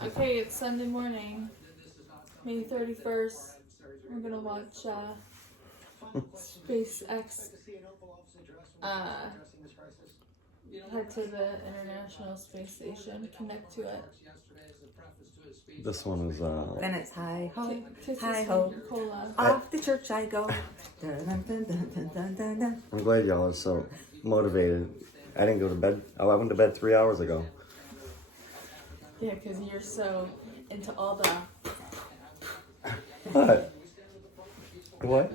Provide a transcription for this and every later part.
Okay, it's Sunday morning, May 31st. We're gonna watch Spacex head to the International Space Station, connect to it. This one is Then it's hi ho, Hi ho, cola. off to church I go. Dun, dun, dun, dun, dun, dun, dun. I'm glad y'all are so motivated. I didn't go to bed. Oh, I went to bed 3 hours ago. Yeah, because you're so into all the... What? What?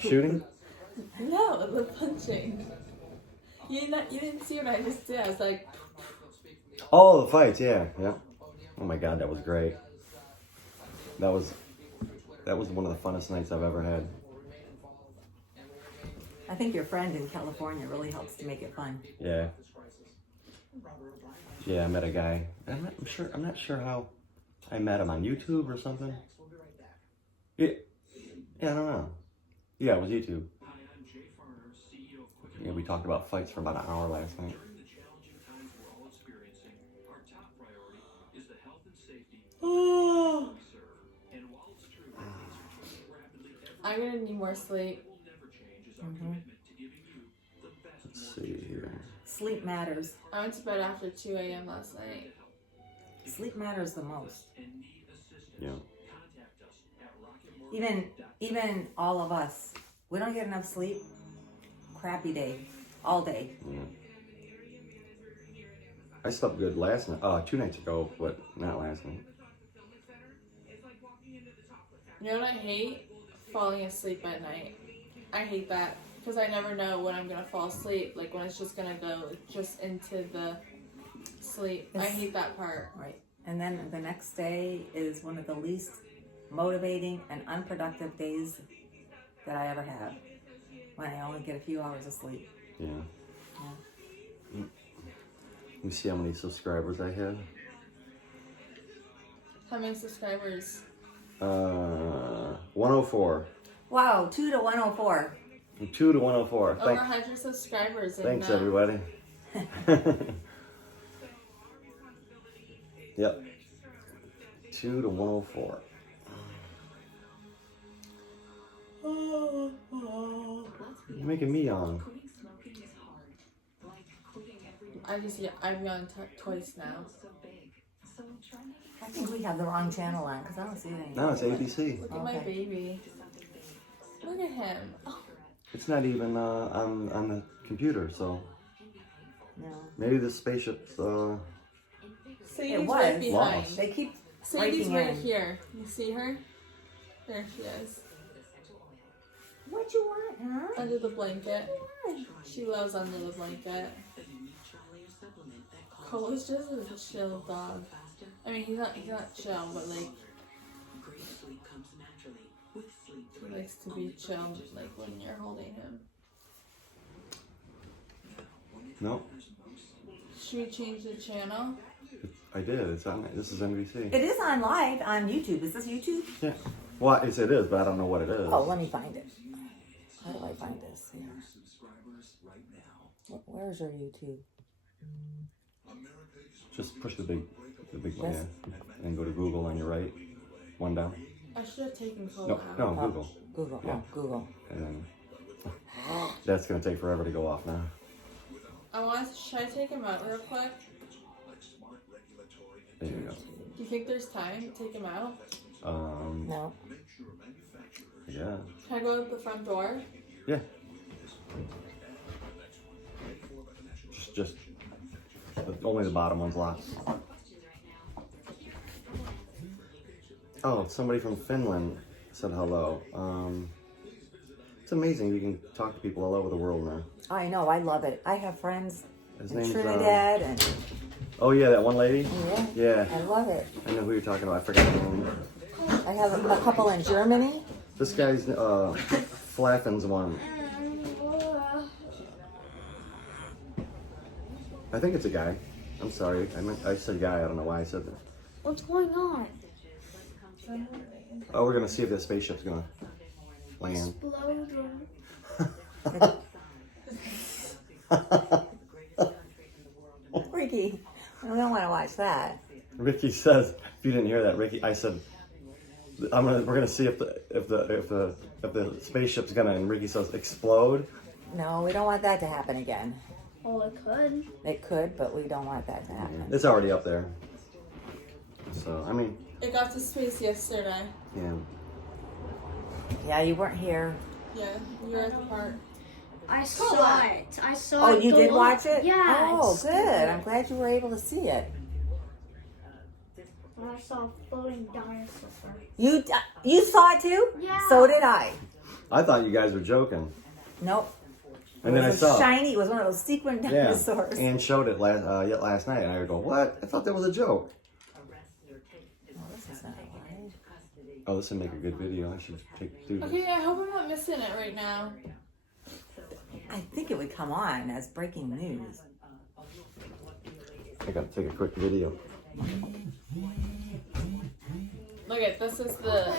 Shooting? No, the punching. You didn't see what I just did. I was like... Oh, the fights, yeah. Oh my god, that was great. That was one of the funnest nights I've ever had. I think your friend in California really helps to make it fun. Yeah. Yeah, I met a guy. I'm not sure how I met him, on YouTube or something. Yeah, I don't know. Yeah, it was YouTube. Yeah, we talked about fights for about an hour last night. I'm gonna need more sleep. Let's see here. Sleep matters. I went to bed after 2 a.m. last night. Sleep matters the most. Yeah. Even all of us, we don't get enough sleep. Crappy day, all day. Yeah. I slept good last night. 2 nights ago, but not last night. You know what I hate? Falling asleep at night. I hate that because I never know when I'm gonna fall asleep. Like when it's just gonna go just into the sleep. I hate that part. Right. And then the next day is one of the least motivating and unproductive days that I ever have. When I only get a few hours of sleep. Yeah. Let me see how many subscribers I have. How many subscribers? 104. Wow, 2 to 104. 2 to 104. Over 100 subscribers. Thanks, everybody. Yep. 2 to 104. You're making me yawn. I've yawned twice now. I think we have the wrong channel on because I don't see it anymore. No, it's ABC. Look at my baby. Look at him. Oh. It's not even on the computer, so No. maybe the spaceship's Sadie's right behind. lost. They keep Sadie's breaking right in. here. You see her? There she is. What you want, huh? Under the blanket. She loves under the blanket. Cola's just a chill dog. I mean, he's not chill, but like he likes to be chill, like when you're holding him. No, Should we change the channel? I did. It's on. This is NBC. It is on live on YouTube. Is this YouTube? Yeah. Well, it is, but I don't know what it is. Oh, let me find it. How do I find this? Here. Where's your YouTube? Just push the big one, This? yeah, and go to Google on your right. One down. I should have taken Cola No, out. no, Google. Google. Yeah. Oh, Google. And then that's gonna take forever to go off now. Should I take him out real quick? There you go. Do you think there's time to take him out? No. Yeah. Can I go out the front door? Yeah. Just only the bottom one's locked. Oh, somebody from Finland said hello. It's amazing you can talk to people all over the world now. I know. I love it. I have friends His in name's Trinidad and oh yeah, that one lady. yeah. Yeah. I love it. I know who you're talking about. I forgot her name. I have a couple in Germany. This guy's Flaffin's one. I think it's a guy. I'm sorry. I said guy. I don't know why I said that. What's going on? Oh, we're gonna see if that spaceship's gonna land. Ricky, I don't want to watch that. Ricky says, if you didn't hear that, Ricky, I said, we're gonna see if the spaceship's gonna, and Ricky says, explode. No, we don't want that to happen again. Well, it could. It could, but we don't want that to happen. It's already up there. So, I mean. It got to space yesterday. Yeah. Yeah, you weren't here. Yeah, you were at the park. I saw it. I saw it. Oh, you did watch it? Yeah. Oh, good. I'm glad you were able to see it. I saw a floating dinosaur. You saw it too? Yeah. So did I. I thought you guys were joking. Nope. And then I saw shiny. It was one of those sequin dinosaurs. Yeah. And showed it last night, and I would go, "What? I thought that was a joke." Oh, this is not live. Oh, this would make a good video. I should do this. Okay, I hope I'm not missing it right now. I think it would come on as breaking news. I gotta take a quick video. Look at this is the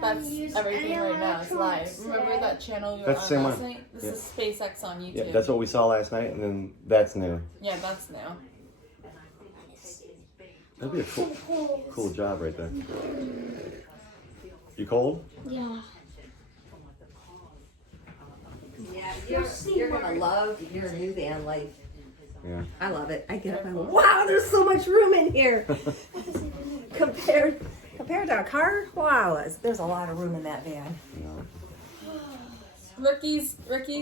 that's everything right now. It's live. Remember that channel you were That's the on same last one. night? This Yeah. is SpaceX on YouTube. Yeah, that's what we saw last night, and then that's new. Yeah, that's new. That'd be a cool job right there. You cold? Yeah. Yeah, you're gonna love your new van life. Yeah. I love it. I get up and wow, there's so much room in here. compared to our car, wow, there's a lot of room in that van. No. Ricky's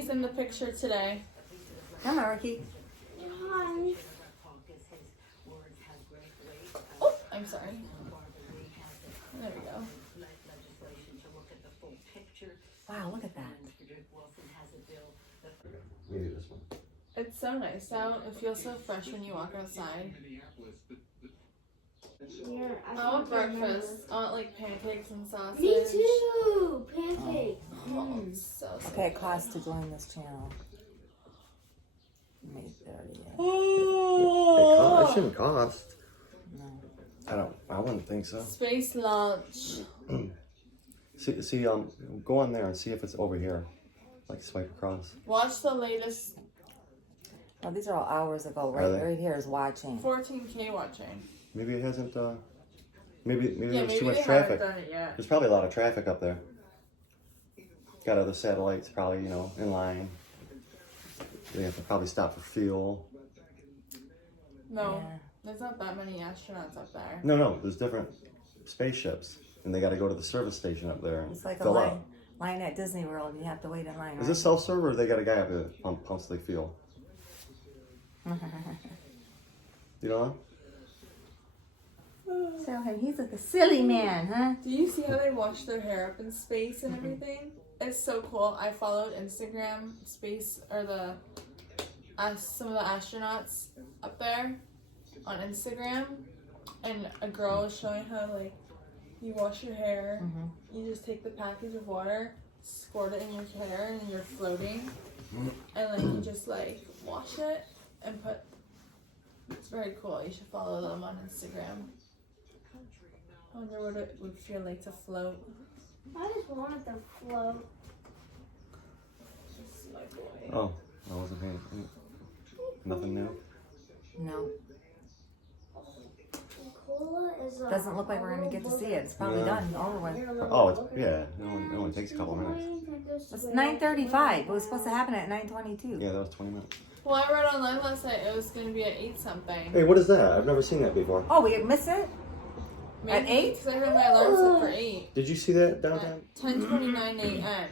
in the picture today. Come on, Ricky. Hi. Oh, I'm sorry. There we go. Wow, look at that. Maybe this one. It's so nice out. It feels so fresh when you walk outside. Yeah, I want breakfast. I want like pancakes and sausage. Me too. Pancakes. Oh, so Okay, it costs to join this channel. May 30th. It shouldn't cost. No. I wouldn't think so. Space launch. See, go on there and see if it's over here. Like swipe across. Watch the latest Oh, these are all hours ago. Are they? Right here is watching. 14K watching. Maybe it hasn't. Maybe Yeah, there's maybe too much they traffic. haven't done it yet. There's probably a lot of traffic up there. Got other satellites probably, in line. They have to probably stop for fuel. No, Yeah. there's not that many astronauts up there. No, there's different spaceships, and they got to go to the service station up there and It's like a fill up. line at Disney World. You have to wait in line. Is this self-serve or they got a guy up there that pumps the fuel? You know? So he's like a silly man, huh? Do you see how they wash their hair up in space and everything? It's so cool. I followed Instagram space or some of the astronauts up there on Instagram, and a girl was showing how like you wash your hair. You just take the package of water, squirt it in your hair, and you're floating, and like you just like wash it and put. It's very cool. You should follow them on Instagram. I wonder what it would feel like to float. I just wanted to float. This is my boy. Oh, I wasn't paying. Nothing new? No. Cola is a, Doesn't look like we're going to get to see it. It's probably No. done. Over with. Oh, it only takes a couple minutes. It's 9:35. It was supposed to happen at 9:22. Yeah, that was 20 minutes. Well, I read online last night it was going to be at 8 something. Hey, what is that? I've never seen that before. Oh, we missed it? At 8? Because I heard my alarm set for 8. Did you see that downtown? At 10:29 a.m.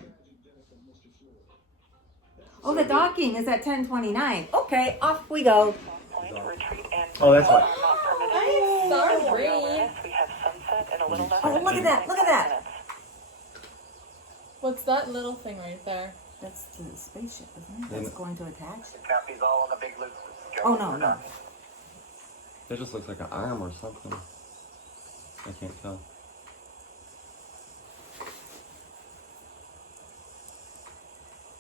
Oh, the docking is at 10:29. Okay, off we go. Oh, that's why. I'm sorry. Oh, look at that. Look at that. What's that little thing right there? That's the spaceship, isn't it? That's going to attach. Copies all on the big loop. Oh, no. That just looks like an arm or something. I can't tell.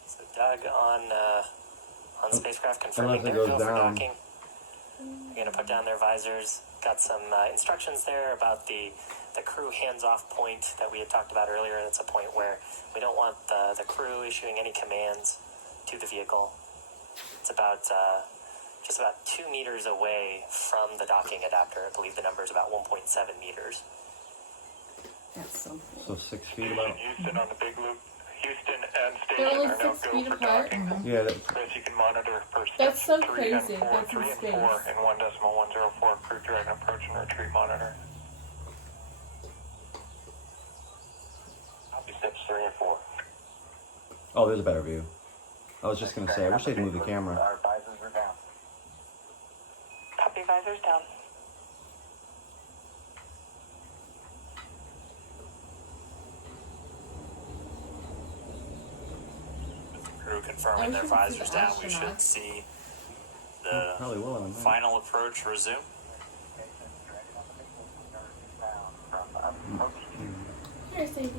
So Doug on spacecraft confirming Unless it they're goes go for down. docking. They're gonna put down their visors. Got some instructions there about the crew hands-off point that we had talked about earlier. That's a point where we don't want the crew issuing any commands to the vehicle. It's about just about 2 meters away from the docking adapter. I believe the number is about 1.7 meters. That's so So cool. 6 feet about. Houston on the big loop. Houston and They're station only are now 6 go feet for apart. docking. Yeah, that, Chris, you can monitor for That's so 3 and crazy. 4, That's in 3 and space. 4 and 1.104 crew dragon approach and retreat monitor. Copy steps 3 and 4. oh, there's a better view. I was just gonna say, I wish they'd move the camera. Our visors are down. Copy, visors down. Crew confirming their I wish we could visors see the down. We should astronauts. see the Probably will in a minute. final approach resume. Here, Sadie.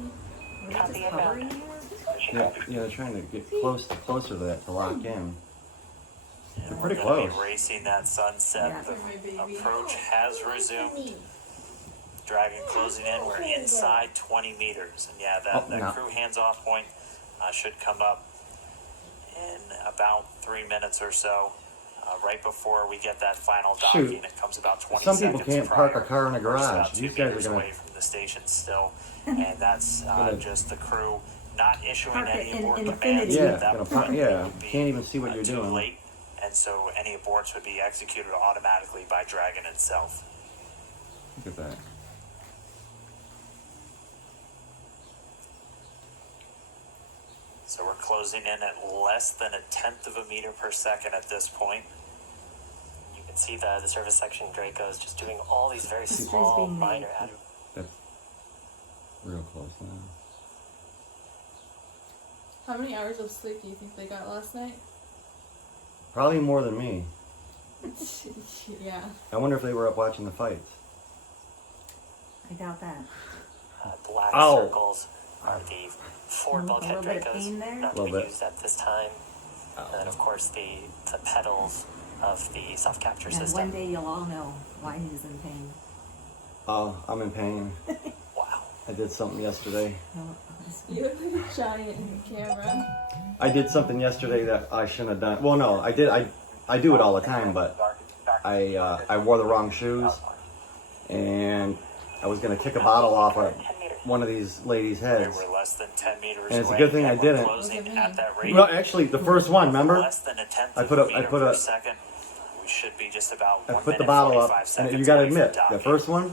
Are they just hovering here? Yeah, they're trying to get closer to that to lock in. And They're we're pretty going to close. be racing that sunset. Yeah. The approach has resumed. Dragon closing in. We're inside 20 meters. And yeah, that no. crew hands-off point should come up in about 3 minutes or so. Right before we get that final docking, Shoot. it comes about 20 Some seconds people can't prior. park a car in a We're just garage. about 2 These guys are meters gonna- away from the station still, and that's Gonna- just the crew not issuing Park any it in abort infinity. commands. Yeah, At that gonna point, park- yeah, it would be, can't even see what you're too doing. late, and so any aborts would be executed automatically by Dragon itself. Look at that. So we're closing in at less than 1/10 of a meter per second at this point. You can see the service section Draco's just doing all these very History's small, being made. minor That's real close now. How many hours of sleep do you think they got last night? Probably more than me. Yeah. I wonder if they were up watching the fights. I doubt that. black Ow. circles are the four A bulkhead little bit of Dracos pain there? not to be Little bit. used at this time. And then of course the pedals of the soft capture And system. one day you'll all know why he's in pain. Oh, I'm in pain. Wow. I did something yesterday. No, You look like a giant in the camera. I did something yesterday that I shouldn't have done. Well, no, I did. I do it all the time, but I wore the wrong shoes, and I was gonna kick a bottle off of one of these ladies' We heads. were less than 10 meters And it's a away, good thing I and we're didn't. closing at that rate. Well, actually, the first one, remember? Less than a tenth I of put a a- I meter put per a- second. We should be just about I 1 put the minute, bottle 45 up, and seconds you gotta away from admit, the docking. first one,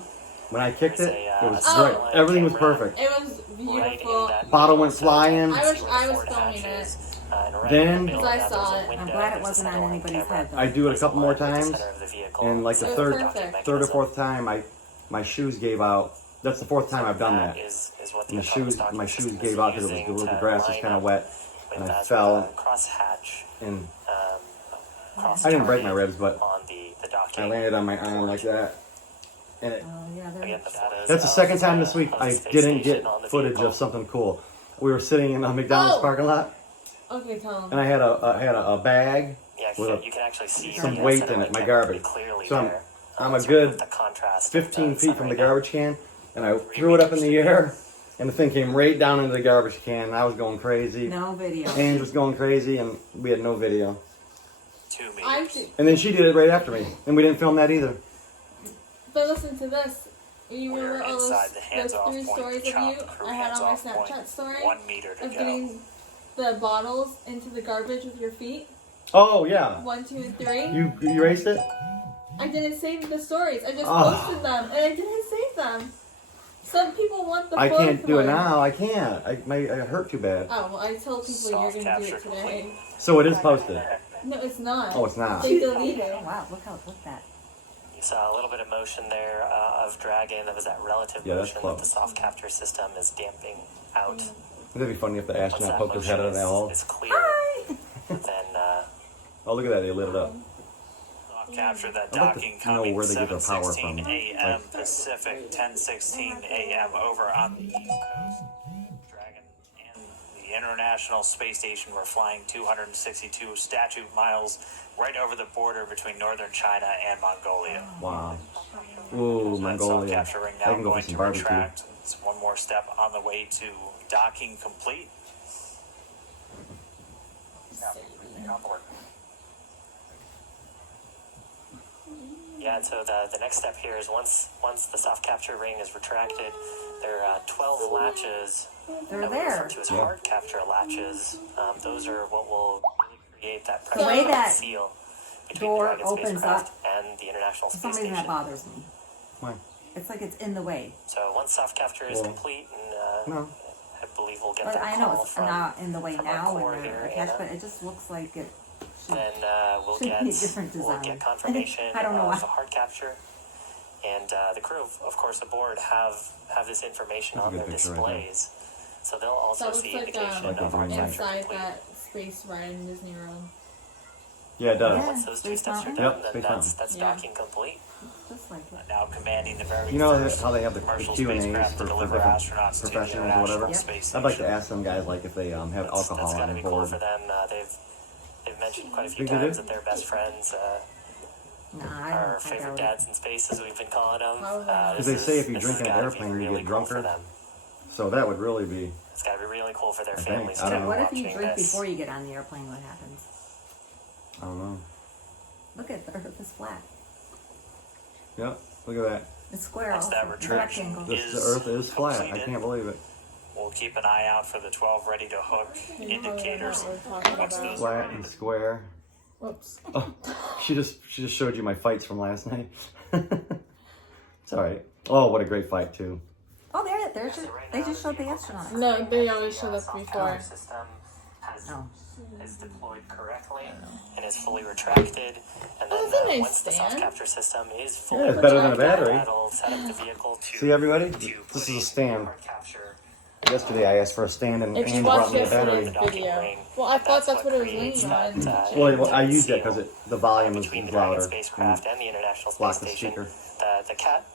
when I kicked it, it was Oh. great. Everything was perfect. It was beautiful. Bottle went flying. I wish I was filming it. Then- Because I saw it. I'm glad it wasn't on anybody's head, though. I do it a couple more times, and like the So third perfect. or fourth time, my shoes gave out. That's the fourth time I've done that. And my shoes gave out because the grass was kind of wet, and I fell. Crosshatch. And Cross I didn't break my ribs, but on the docking. I landed on my arm like that. And it, Oh, yeah, they're Again, the photos that's the of, second time this week of the I space didn't station get on the footage vehicle. of something cool. We were sitting in a McDonald's Oh! parking lot, Okay, tell them. and I had a bag Yeah, with you can actually see some the weight center in it, link my pretty garbage. clearly So there. I'm a Sort of good with the contrast 15 of feet from the right now. garbage can, and I threw it up in the air, and the thing came right down into the garbage can, and I was going crazy. no video. Ange was going crazy, and we had no video. 2 I'm meters. And then she did it right after me, and we didn't film that either. But listen to this. You We're remember all those, inside the those hands-off 3 point, stories of chop, you crew I had on my hands-off point, Snapchat story 1 meter to of go. getting the bottles into the garbage with your feet? Oh yeah, 1, 2, and 3. you erased it. I didn't save the stories. I just Oh. posted them, and I didn't save them. Some people want the I fourth can't do it one. now. I can't. I hurt too bad. Oh, well, I told people Soft you're gonna do capture it today. So it is posted. No, it's not. Oh, it's not. They deleted Oh, it. wow, look at that. You saw a little bit of motion there of dragging. That was that relative Yeah, that's motion that close. the soft capture system is damping out. That'd be funny if the Once astronaut that poked his head out of motion that hole. is clear, then Oh, look at that. They lit it up. soft capture that I'd like to docking know coming where they get their power 7:16 from. a.m. Pacific, 10:16 a.m. over on the East Coast. Dragon and the International Space Station were flying 262 statute miles right over the border between northern China and Mongolia. Wow. Ooh, So that soft Mongolia. capture ring I now can go for going some to barbecue. retract. It's one more step on the way to docking complete. Yeah, and so the next step here is once the soft capture ring is retracted, there are 12 latches They're that we refer there. to as hard capture latches. Those are what will really create that The way pressurized that seal between door Dragon opens spacecraft up, and the International For some Space reason that Station. bothers me. Why? It's like it's in the way. So once soft capture is Well, complete, and No. I believe we'll get But that I know call it's from, not in the way from our now core when here, they're attached, Anna. but it just looks like it should. Then we'll Should get be a different we'll design. get confirmation I don't know why. of a hard capture, and the crew, of course, aboard have this information That's a on good their picture right there. displays, so they'll also That looks see like indication Like of a hard dream. capture inside complete. that space ride in Disney World. Yeah, it does. Yeah. Once those two Space steps are Mountain? done, Yep, then Space that's Yeah. docking complete. Just like it. Now commanding the very You know first how they have the commercial Q&As spacecraft for to deliver different astronauts to the professionals or International whatever? Space I'd like to Station. ask them guys like if they have That's alcohol got to on be cool board. for them. They've mentioned quite a few Think they times do? that they're best friends. Nah, I Our don't. I favorite doubt it. dads in space, as we've been calling them. How is that? Because they say if you this drink has in an gotta be airplane, you really get cool for drunker. them. So that would really be. It's got to be really cool for their I think. families I don't too. know. What if you watching drink this. before you get on the airplane? What happens? I don't know. Look at the Earth is flat. Yep. Look at that. It's square. Once Also. that It's retraction rectangle. The Earth is flat. I completed. can't believe it. We'll keep an eye out for the 12 ready to hook indicators. What we're talking Once about. those Flat and square. Whoops. Oh, she just showed you my fights from last night. It's all right. Oh, what a great fight too. Oh, they just showed the astronauts. No, they always show us Soft before. capture system Oh. is deployed correctly and is fully retracted. And then Oh, that's a nice once the soft stand. capture system is fully Yeah, it's better than a retracted, battery. that'll set up the vehicle to See everybody? to This put is a stand. hard capture. Yesterday I asked for a stand and If you Ange watch brought me a yesterday's battery. video, well, I thought that's what it was creates leaning on. that, Well, I used it seal because the volume is between the Dragon louder. spacecraft and the International Space Block the Station. speaker.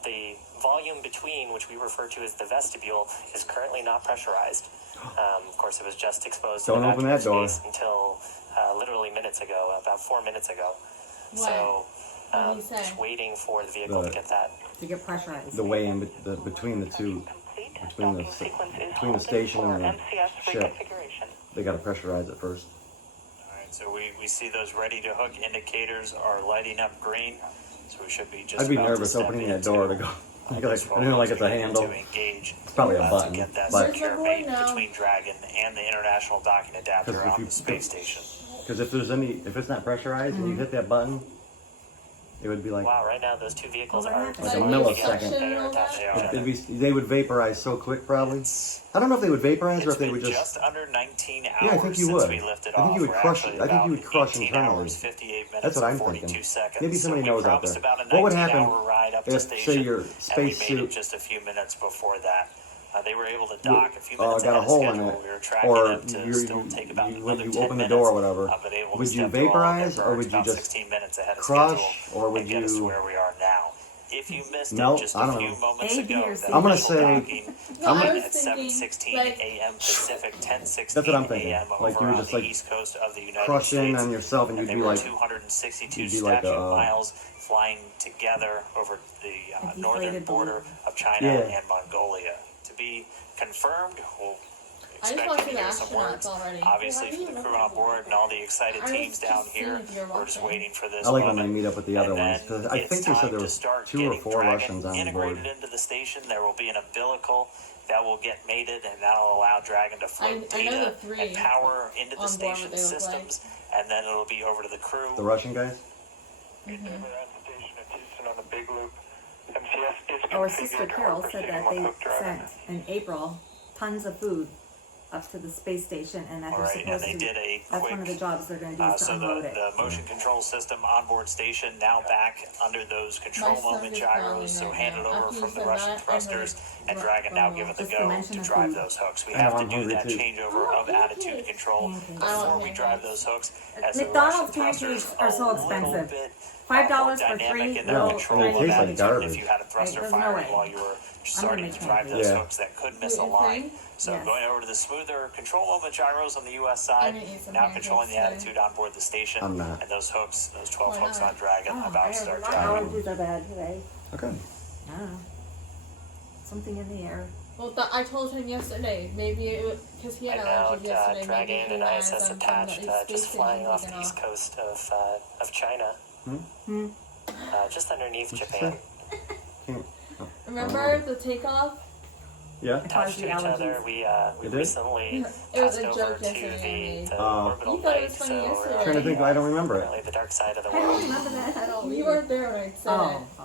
The volume between, which we refer to as the vestibule, is currently not pressurized. Of course, it was just exposed Don't to the open vacuum that door. space until literally minutes ago, about 4 minutes ago. What? So, What did he say? just waiting for the vehicle The- to get that. To get pressurized. The way in between the two, between the station and the ship, they got to pressurize it first. Alright, so we see those ready to hook indicators are lighting up green. So we should be just I'd be about to nervous step opening that into, door to go. I feel like it's a handle. To engage, It's probably a to button, get that but secure Where's the mate boy now? between Dragon and the International Docking Adapter 'Cause if on you- the space station. because if it's not pressurized and you hit that button, it would be like Wow, right now those two vehicles Well, are that Like a happens. millisecond. They are attached to each other. they would vaporize so quick probably. I don't know if they would vaporize or It's if they been would just under 19 hours Yeah, I think you since would. we lifted I think off. you would We're crush actually it. I think you would about crush 18 internally. hours, 58 minutes, That's what I'm and 42 thinking. seconds. Maybe somebody so knows we out promised there. about a What would 19-hour happen ride up to if, say, station, your and we space made suit it just a few minutes before that. They were able to dock a few minutes got ahead a of hole in schedule. it, We were tracking or them to still take about when another you 10 open the minutes, door or whatever, but able to would you step through all of their vaporize or birds would you about just 16 minutes ahead of crush, schedule or would and get us to you- where we are now? If you missed Nope, it just I a don't few know. moments A, B, ago, or C? that I'm gonna initial say- docking No, I started was at thinking, 7:16 like- a.m. Pacific, 10:16 That's what I'm thinking. a.m. Like, over you would on just, the like, east coast of the United crush States. in on yourself and you'd they be were like 262 you'd be like statute a, miles flying together over the A northern deflated border balloon. of China Yeah. and Mongolia. To be confirmed, we'll I just expect want to to see the hear some astronauts words. already. Obviously, from the crew on board and all the excited I was teams down just seeing here, if you're we're just watching. waiting for this I like when they moment. meet up with the other And ones then because I it's think they said time there to was start 2 or getting 4 Dragon Russians on integrated board. into the station. There will be an umbilical that will get mated, and that'll allow Dragon to flow I know data the three and power into the on board what station they look systems, and then it'll be over to the crew. The Russian guys. Station at Houston on the Big Loop. MCS is Our configured sister for Carol said proceeding that with they Hook Dragon. sent in April tons of food up to the space station, and that All they're right, and supposed they to. did a That's one of the quick. jobs they're going to do is to So unload it. the motion control system onboard station now back under those control My stomach moment is gyros, growling so right handed now. over After you from the said Russian that, I thrusters, heard and Dragon now give it the Just to go mention to the drive food. those hooks. We I know, have to I'm do hungry that too. changeover of attitude control Pancakes. before we drive those hooks. As McDonald's the Russian pancakes thrusters are so a little expensive. bit $5 for dynamic 3 in their little control and of they taste like attitude. garbage. If you had a thruster There's no firing way. while you were starting make to drive pancakes. those Yeah. hooks that could miss a Wait, line. okay. So Yes. going over to the smoother control moment gyros on the U.S. I'm side, gonna eat some now controlling the pancakes attitude on board the station, I'm not. and those hooks, those 12 Why hooks not? on Dragon, Oh, I about to have a start lot driving. of allergies are bad today. Okay. I don't know. Something in the air. Well, I told him yesterday. Maybe because he had Right now, allergies yesterday. Dragon maybe he and has ISS them from attached, the just space flying station off the taken east coast of China. just underneath What'd you Japan. say? Remember the takeoff? Yeah. Attached to each allergies. other, we It did? recently It was passed a over joke to yesterday. the Oh. orbital You thought it night, was funny so yesterday. I'm trying to think. I don't remember it. really the dark side of the I don't world. remember that at all. You weren't there when I said Oh, it. oh.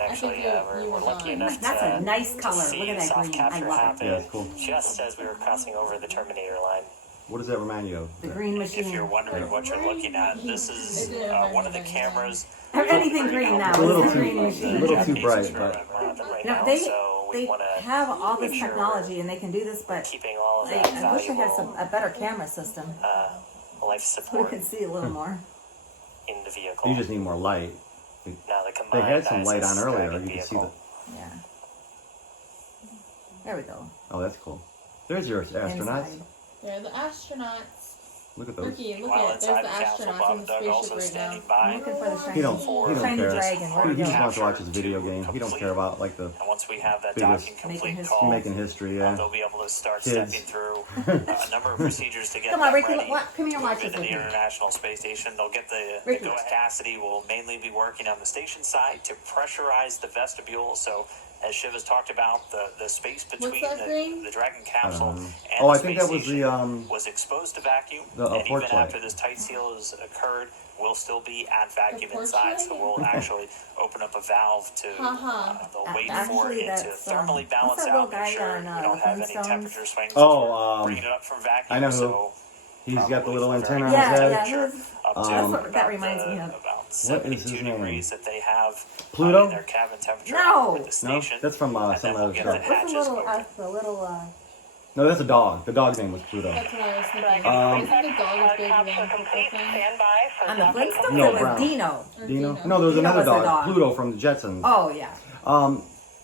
Actually, I think you we're were lucky gone. enough That's to, a nice to color. see Look at that soft green. I capture love it. happen Yeah, it's cool. just as we were crossing over the Terminator line. What does that remind you of? The green If machine. you're wondering what you're looking at, this is one of the cameras. Or anything green now. It's a little It's the too- green it's a machine. little too bright, But but right You know, now, they so we they want to have all this make sure technology and they can do this, but keeping all of I that wish they had valuable a better camera system life so we support could see a little more. in the vehicle. You just need more light. Now the They combined had some light ISS on earlier. Dragon You can see vehicle. the. Yeah. There we go. Oh, that's cool. There's your astronauts. Inside. They're the astronauts. Look at those. Ricky, look While at there's inside the the capsule, astronauts in Bob the and Doug spaceship also right standing now. by. I'm looking for the shiny, He don't shiny care. dragon. Where He we just go? wants to watch his video game. He don't care about like the And once we have that Biggest- docking Making complete history. call, making history. Yeah. they'll be able to start Kids. stepping through a number of procedures to get Come on, them Ricky. ready. Come here and watch Into this with the me. International Space Station, they'll get the Ricky. go ahead. Cassidy will mainly be working on the station side to pressurize the vestibule. So, as Shiv has talked about, the space between that green? the Dragon capsule and Oh, the I think space that was station the was exposed to vacuum, the, and porch even light. after this tight seal has occurred, we'll still be at vacuum porch inside. light? So we'll actually open up a valve to Haha. they'll wait for Actually, it to that's, thermally balance what's that little out, guy make sure on, we don't the have any Flintstones? temperature swings. Oh, bringing it up from vacuum. I know who. So He's got the little probably antenna on Yeah, his head. yeah. up to That's what that about reminds the- me of. About What is his 72 name? degrees that they have Pluto? in their cabin temperature No. for the No, station. that's from and some then we'll other get show. the What's hatches open. the little, No, that's a dog. The dog's name was Pluto. That's what I was thinking. Um, I think the dog is bigger than the thing. on the Flintstones? No, it was brown. Dino. Dino? No, there was Dino another was the dog, dog. Pluto from the Jetsons. Oh, yeah.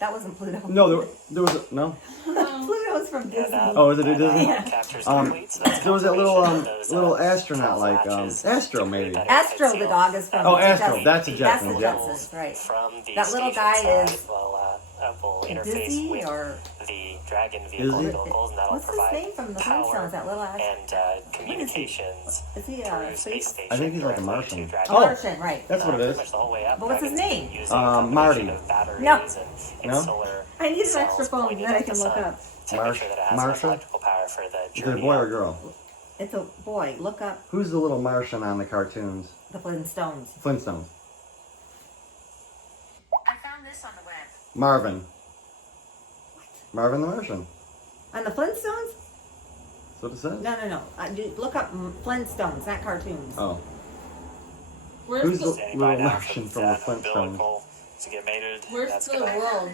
That wasn't Pluto. No, there was no. Pluto's from Disney. Oh, is it Disney? Captures Um, complete, so that's There was that little confirmation of those, little astronaut like hatches Astro to create maybe. that Astro, tight the seal. dog, is from Oh, the Astro, Jetsons. that's a That's the Jetsons, yeah. Jetsons, right. From the That little station guy side, is will interface Disney with or the Dragon vehicle he? vehicles, and that'll what's his provide name from the power Flintstones? That little ass. and communications Is he through a space space? station. I think he's like a directly Martian. to Dragon. Oh, Martian, right? That's what it Pretty is. much the whole way up. But what's his Dragon's name? using a combination Marty. of batteries No. and No? solar I need an cells extra phone pointing that I at can the look sun up. to make sure that it has enough Marsha? electrical power for the Is it a journey boy or up. girl? It's a boy. Look up Who's the little Martian on the cartoons? the Flintstones. Flintstones. I found this on the web. Marvin. Marvin the Martian. On the Flintstones? That's what it says. No. Look up Flintstones, not cartoons. Oh. Where's Who's the, Standing by little now Martian for from the that Flintstones? umbilical to get mated. where's That's the gonna- world?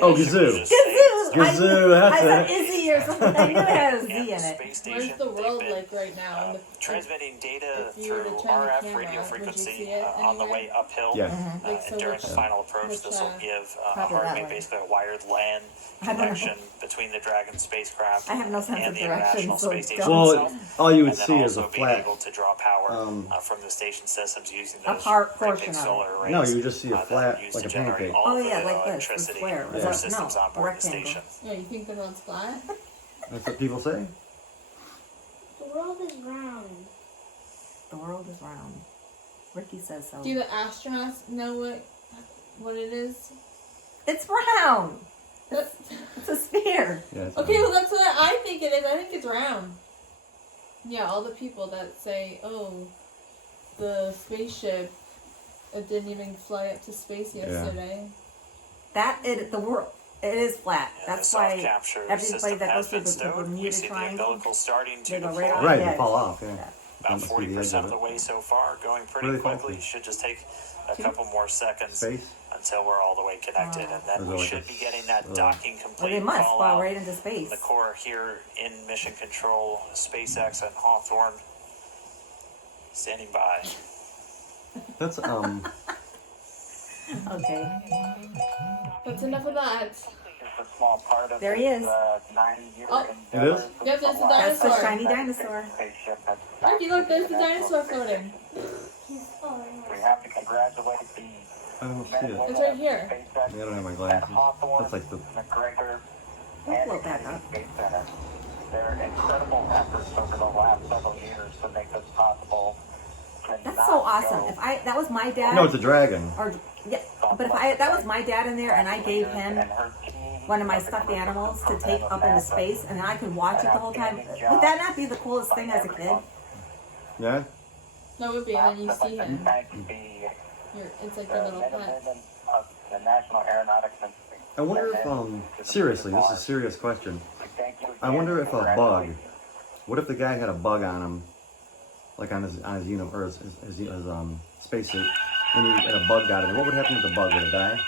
Oh, Gazoo. Gazoo! Gazoo, that's I thought it. Izzy or something. I knew it had a And Z the in it. space Where's station, the they've world been, like right now? In the, transmitting data if you were through to turn the RF camera, radio would you frequency see it on the anywhere? way uphill. Yes. Like, so And during which- the final approach, which, this will give a probably that hardly way. basically a wired LAN I don't know. connection between the Dragon spacecraft I have no sense and of the direction, International so Space Station don't. Well, itself. all you would And then see is also a being flat. able to draw power from the station systems using those great portion big of it. solar arrays. No, you would just see a that are flat, used like to a generate pancake. all Oh, of yeah, the like this, the electricity square. for Is that- systems no, on board the rectangle. station. yeah, you think the world's flat? That's what people say. The world is round. The world is round. Ricky says so. Do the astronauts know what it is? It's round. That's, It's a sphere. Yeah. It's okay, well that's what I think it is. I think it's round. Yeah, all the people that say, "Oh, the spaceship, it didn't even fly up to space yesterday." The world, it is flat. And That's the soft why capture everybody system that has goes through been the stowed. We Bermuda see the Triangle, umbilical starting to they go deploy. right on Right, the they edge. fall off. Yeah. Yeah. That About must be the edge 40% of of the it. way so far, going Where pretty do they fall quickly. to? Should just take a couple more seconds Space. until we're all the way connected, and Or then is it we like should a be getting that s- docking Well, complete they must call fall out. right into space. The core here in Mission Control, SpaceX and Hawthorne, standing by. That's Okay. That's enough of that. It's a small part of There he is. 9-year Oh. It is? Yep, there's the That's the dinosaur. shiny dinosaur. Ricky, look, there's the dinosaur floating. He's falling. We have to congratulate the I don't see it. It's right here. I don't have my glasses. That's like the. McGregor We'll and float back up. Space Center. Their incredible efforts over the last several years to make this possible That's so awesome. If that was my dad. No, it's a dragon. Or yeah, but if that was my dad in there and I gave him one of my stuffed animals to take up into space and I could watch it the whole time, would that not be the coolest thing as a kid? Yeah. That would be, and then you see him. It's like your little pet. I wonder if, seriously, this is a serious question. I wonder if a bug, what if the guy had a bug on him, like on his universe, his spacesuit, and a bug got him? What would happen if the bug would have died?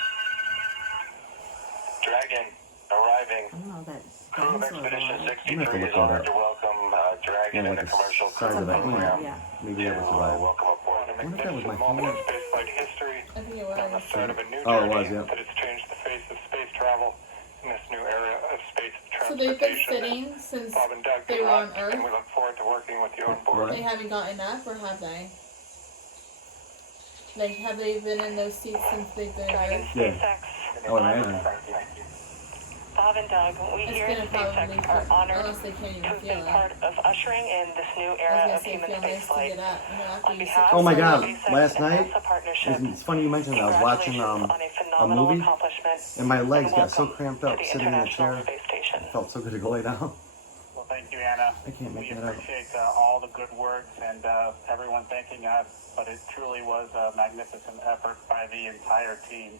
Dragon arriving. I don't know that. Crew of Expedition I'm gonna have to 63 look is that honored up. to welcome Dragon Yeah, like and the the commercial size crew of that program. Yeah. Maybe that would survive. Welcome aboard a wonder if that was magnificent my moment in phone. spaceflight history. I think it On the was. start of a new Oh, it journey was, yeah. that has changed the face of space travel in this new era of space So they've been transportation. sitting since Bob and Doug, they good were on luck, Earth. and we look forward to working with you on board. What? They haven't gotten up, or have they? Like, have they been in those seats since they've been Dragon Earth? Yeah. SpaceX. I would imagine. Bob and Doug, we It's here gonna at probably SpaceX are honored unless they can't to even have feel been it. part of ushering in this new I was era gonna of say, human feel nice to spaceflight. get up, you know, after On you behalf sit Oh my of God, SpaceX last and night, NASA partnership, it's funny you mentioned that. I was watching congratulations on a a phenomenal movie, accomplishment, and my legs and got so welcome cramped to up the sitting in the International chair. Space Station. It felt so good to go lay down. Well, thank you, Anna. I can't make We that out. appreciate all the good work and everyone thanking us, but it truly was a magnificent effort by the entire team.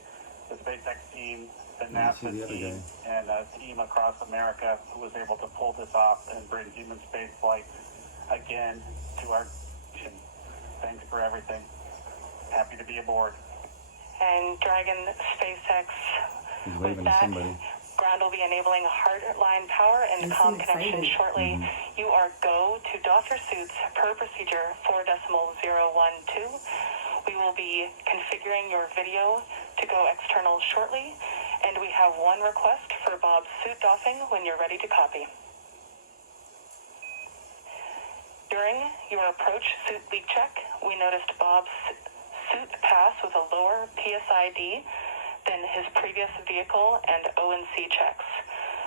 The SpaceX team, the Yeah, I see NASA the other team, guy. and a team across America who was able to pull this off and bring human spaceflight again to our nation. Thanks for everything. Happy to be aboard. And Dragon SpaceX, He's with waving to that, somebody. ground will be enabling hardline power and You comm seem connection excited. shortly. You are go to dock your suits per procedure 4.012. We will be configuring your video to go external shortly, and we have one request for Bob's suit doffing when you're ready to copy. During your approach suit leak check, we noticed Bob's suit pass with a lower PSID than his previous vehicle and O&C checks.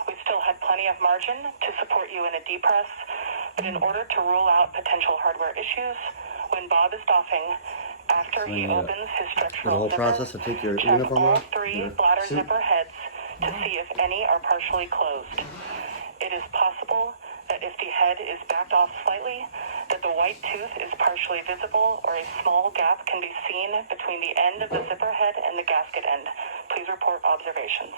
We still had plenty of margin to support you in a depress, but in order to rule out potential hardware issues, when Bob is doffing, after he Yeah. opens his The structural whole zipper, process to take your check uniform all off, 3 your bladder suit. zipper heads to see if any are partially closed. It is possible that if the head is backed off slightly, that the white tooth is partially visible, or a small gap can be seen between the end of the zipper head and the gasket end. Please report observations.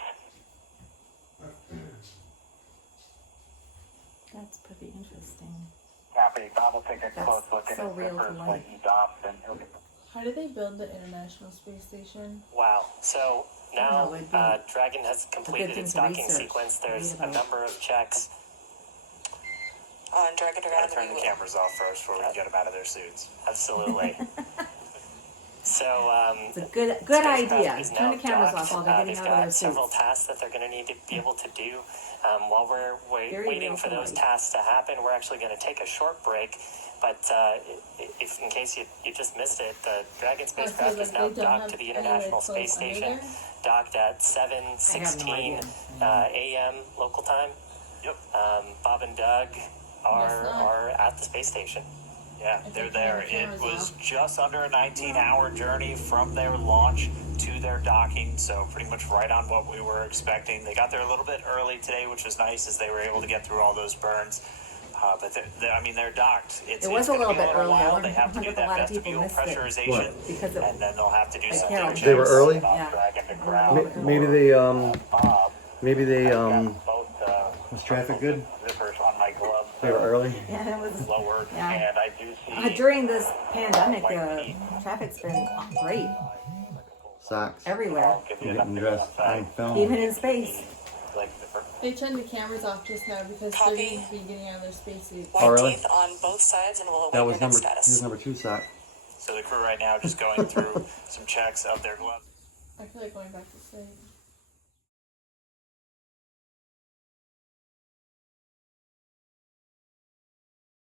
That's pretty interesting. Copy. Bob will take a That's close look at so his real to zippers when life. he docks, and he'll get How did they build the International Space Station? Wow. So now it'd be Dragon has completed thing its to docking research. sequence. There's Read a about. number of checks. On Dragon to Gotta turn the cameras off first before we can get them out of their suits. Absolutely. So It's a good Spacecraft idea. is Turn now the cameras docked. off while they're They've getting out of their got several suits. tasks that they're going to need to be able to do. While we're Very waiting real for to those life. tasks to happen, we're actually going to take a short break. But if in case you just missed it, the Dragon spacecraft is now they don't docked have to the any way International to Space close under Station, there? docked at I have no 7:16 idea. a.m. local time. Yep. Bob and Doug That's not- are at the space station. Yeah, I they're think there. the It camera's was off. just under a 19-hour journey from their launch to their docking, so pretty much right on what we were expecting. They got there a little bit early today, which was nice, as they were able to get through all those burns. But they're docked. It was a gonna little be bit early. I while. wonder They have to do if a that lot of people vestibule missed it. pressurization, Because it, and then they'll have to do like some Carol checks. They were early? yeah. Dragon to Ma- ground. Maybe they Bob, maybe they both was traffic good? zippers on my gloves. They were early. Yeah, it was. Lowered, Yeah. and I do see During this pandemic, traffic's been great Socks. everywhere, You're getting dressed on film. even in space. like zipper. They turned the cameras off just now because they're Copy. going to be getting out of their spacesuits. Oh, really? Teeth on both sides, and we'll await That was your next number. status. Here's number 2 sock. So the crew right now just going through some checks of their gloves. I feel like going back to sleep.